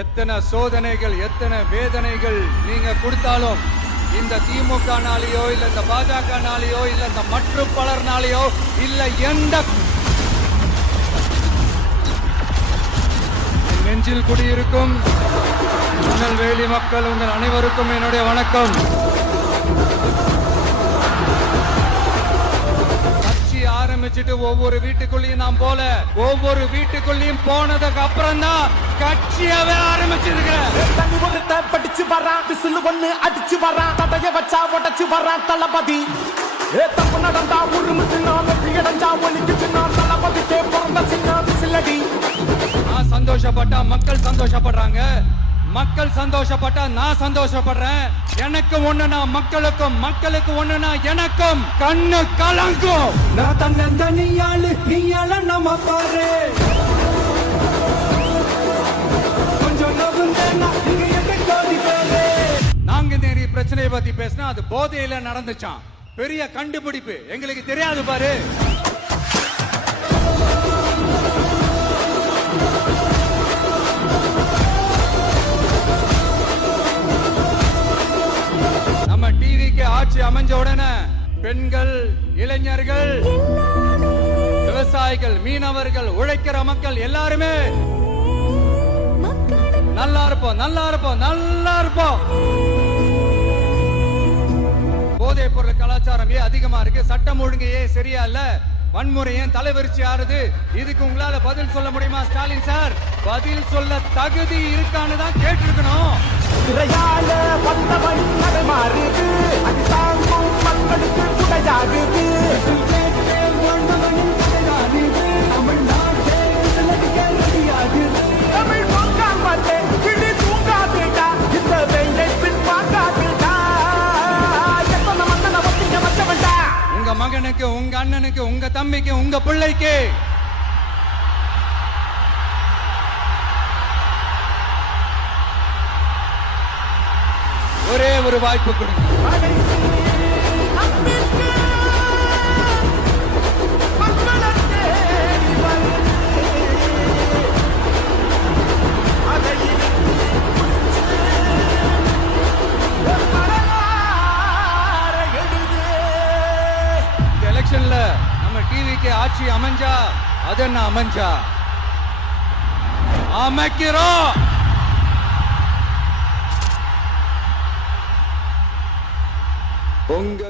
எத்தனை சோதனைகள் எத்தனை வேதனைகள் நீங்க கொடுத்தாலும் இந்த திமுகனாலேயோ இல்ல இந்த பாஜகனாலேயோ இல்ல இந்த மற்ற பலர்னாலேயோ இல்ல எந்த நெஞ்சில் குடியிருக்கும் திருநெல்வேலி மக்கள் உங்கள் அனைவருக்கும் என்னுடைய வணக்கம். ஆரம்பிச்சுட்டு ஒவ்வொரு வீட்டுக்குள்ளேயும் நாம் போல ஒவ்வொரு வீட்டுக்குள்ளேயும் போனதுக்கு அப்புறம் தான் கட்சியாவே ஆரம்பிச்சிருக்கிறேன். படிச்சு வரான் விசில் ஒண்ணு அடிச்சு வரான் தடைய வச்சா உடச்சு வரான் தளபதி. தப்பு நடந்தா உருமு சின்ன வெற்றி அடைஞ்சா ஒலிக்கு சின்ன தளபதிக்கே பிறந்த சின்ன விசிலடி. நான் சந்தோஷப்பட்டா மக்கள் சந்தோஷப்படுறாங்க, மக்கள் சந்தோஷப்பட்டா நான் சந்தோஷப்படுறேன். எனக்கு ஒண்ணுனா மக்களுக்கும் மக்களுக்கு ஒண்ணுனா எனக்கும் கண்ணு கலங்கும். நான் தன்னந்தனியாளு நீயால நம்ம பாரு கொஞ்சம் நாங்க நிறைய பிரச்சனையை பத்தி பேசினா அது போதையில நடந்துச்சான். பெரிய கண்டுபிடிப்பு எங்களுக்கு தெரியாது பாரு. ஆட்சி அமைஞ்ச உடனே பெண்கள், இளைஞர்கள், விவசாயிகள், மீனவர்கள், உழைக்கிற மக்கள் எல்லாருமே நல்லா இருப்போம் நல்லா இருப்போம் நல்லா இருப்போம். போதைப் பொருள் கலாச்சாரம் ஏன் அதிகமா இருக்கு? சட்டம் ஒழுங்கு ஏன் சரியா இல்ல? வன்முறை ஏன் தலைவரிச்சு ஆறுது? இதுக்கு உங்களால பதில் சொல்ல முடியுமா ஸ்டாலின் சார்? பதில் சொல்ல தகுதி இருக்கான்னு தான் கேட்டிருக்கணும். உங்க மகனுக்கு, உங்க அண்ணனுக்கு, உங்க தம்பிக்கு, உங்க பிள்ளைக்கு ஒரே ஒரு வாய்ப்பு கொடுங்க. இந்த எலெக்ஷன்ல நம்ம டிவிக்கு ஆட்சி அமைஞ்சா அது என்ன அமைஞ்சா அமைக்கிறோம். உங்க